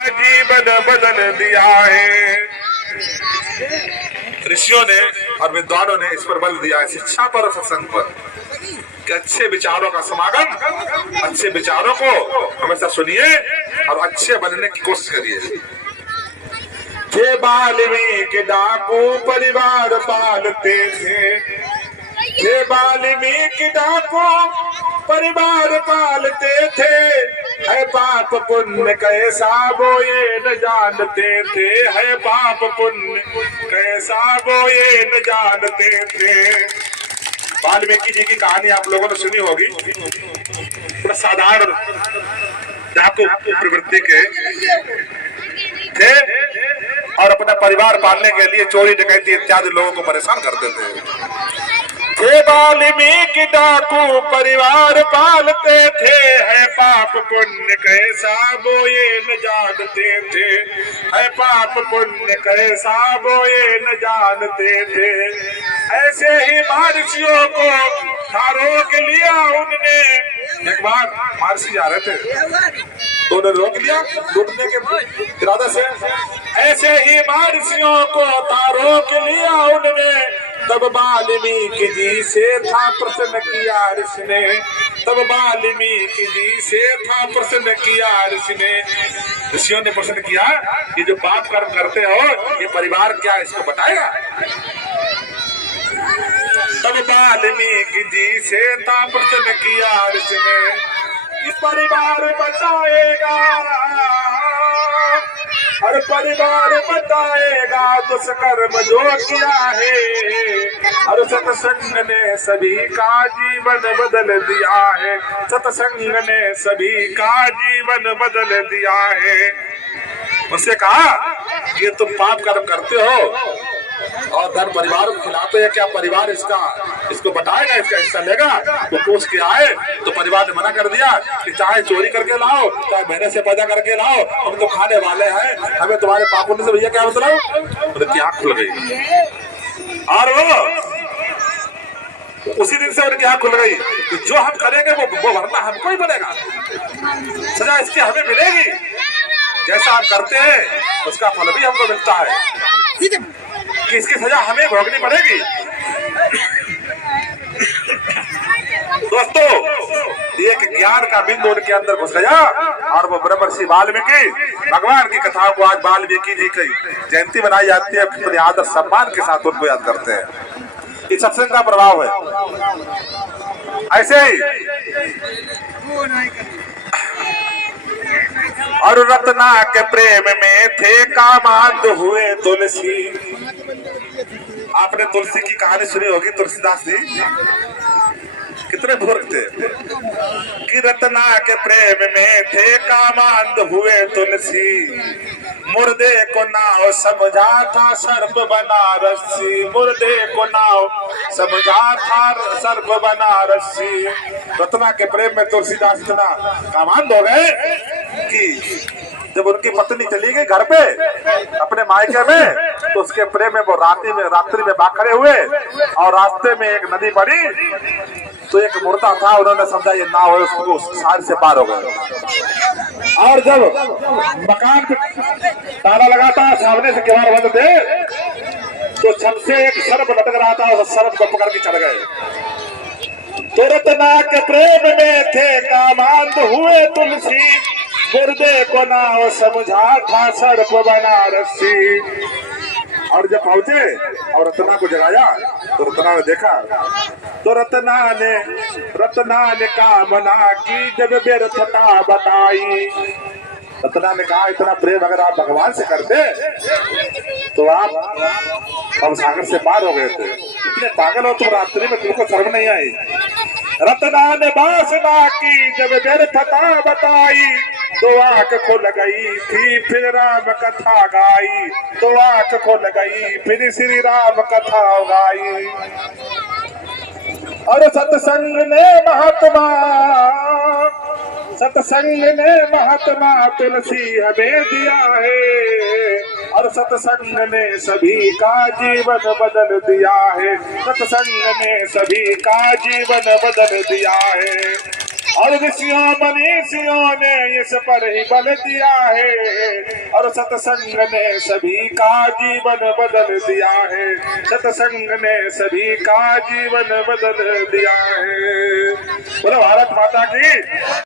जीवन बदल दिया है। ऋषियों ने और विद्वानों ने इस पर बल दिया है, शिक्षा पर और सत्संग पर, कि अच्छे विचारों का समागम, अच्छे विचारों को हमेशा सुनिए और अच्छे बनने की कोशिश करिए। थे वाल्मीकि डाकू परिवार पालते थे वाल्मीकि डाकू परिवार पालते थे, है पाप पुण्य कैसा वो ये न जानते थे, है पाप पुण्य कैसा वो ये न जानते थे। वाल्मीकि जी की कहानी आप लोगों ने सुनी होगी। थोड़ा साधारण डाकू प्रवृत्ति के थे और अपना परिवार पालने के लिए चोरी डकैती इत्यादि लोगों को परेशान करते थे। वाल्मीकि डाकू परिवार पालते थे, है पाप पुण्य कैसा वो ये न जानते थे, है पाप पुण्य कैसा वो ये न जानते थे। ऐसे ही महर्षियों को रोक लिया उनने। एक बार महर्षि जा रहे थे तो उन्होंने रोक लिया लूटने के इरादा से। ऐसे ही महर्षियों को रोक लिया उनने, तब वाल्मीकि जी से था प्रश्न किया ऋषि ने, तब वाल्मीकि जी से था प्रश्न किया ऋषि ने। ऋषियों ने प्रश्न किया कि जो पाप कर्म करते हो ये परिवार क्या इसको बताएगा। तब वाल्मीकि जी से था प्रश्न किया ऋषि ने, कि परिवार बताएगा हर परिवार बताएगा दुष्कर्म जो किया है, और सत्संग ने सभी का जीवन बदल दिया है, सत्संग ने सभी का जीवन बदल दिया है। उससे कहा ये तुम पाप कर्म करते हो और धन परिवार को खिलाते हैं, क्या परिवार इसको बताएगा, इसका हिस्सा लेगा। वो पूछ के आए तो परिवार ने मना कर दिया कि चाहे चोरी करके लाओ चाहे मेहनत से पैदा करके लाओ, हम तो खाने वाले हैं, हमें तुम्हारे पापों से भैया क्या मतलब। उनकी आंख खुल गई और वो उसी दिन से उनकी आंख खुल गई कि जो हम करेंगे वो भरना हमको ही मिलेगा, सजा इसकी हमें मिलेगी। जैसा आप करते हैं उसका फल भी हमको मिलता है, कि इसकी सजा हमें भोगनी पड़ेगी। दोस्तों एक ज्ञान का बिंदु उनके अंदर घुस गया और वो ब्रह्मर्षि वाल्मीकि भगवान की कथाओं को आज वाल्मीकि जी की जयंती मनाई जाती है, अपने आदर सम्मान के साथ उनको याद करते हैं। ये सत्संग का प्रभाव है। ऐसे ही और रत्ना के प्रेम में थे कामांध हुए तुलसी। आपने तुलसी की कहानी सुनी होगी, तुलसीदास जी कितने मूर्ख थे कि रत्ना के प्रेम में थे कामांध हुए तुलसी, मुर्दे को नाव समझा था सर्प बना रस्सी, मुर्दे को नाव समझा था सर्प बना रस्सी। रत्ना के प्रेम में तुलसीदास इतना कामांध हो गए कि जब उनकी पत्नी चली गई घर पे अपने मायके में, तो उसके प्रेम में वो रात्रि में बाखड़े हुए और रास्ते में एक नदी पड़ी, तो एक मुर्दा था, उन्होंने समझा ये नाव है, उसको सार से पार हो गए। और जब मकान पे ताला लगा था, सामने से किवाड़ बंद थे, तो छत से एक सर्प लटक रहा था, उस सर्प को पकड़ के चढ़ गए। तो रत्ना के प्रेम में थे कामांध हुए तुलसी, मुर्दे को नाव समझा था सर्प बना रस्सी। और जब पहुंचे और रत्ना को जगाया तो रत्ना ने देखा, तो रत्ना ने कामना की जब व्यर्थता बताई। रत्ना ने कहा इतना प्रेम अगर आप भगवान से करते तो आप हम सागर से पार हो गए थे, इतने पागल हो तुम, रात्रि में तुमको शर्म नहीं आई। रत्ना ने वासना की जब व्यर्थता बताई, तो आंख खुल गई थी फिर राम कथा गाई, तो आंख खुल गई फिर श्री राम कथा गाई। और सत्संग ने महात्मा तुलसी हमें दिया है, और सत्संग ने सभी का जीवन बदल दिया है, सत्संग ने सभी का जीवन बदल दिया है। और ऋषियों मनीषियों ने इस पर ही बल दिया है, सत्संग ने सभी का जीवन बदल दिया है, सत्संग ने सभी का जीवन बदल दिया है। बोलो भारत माता की।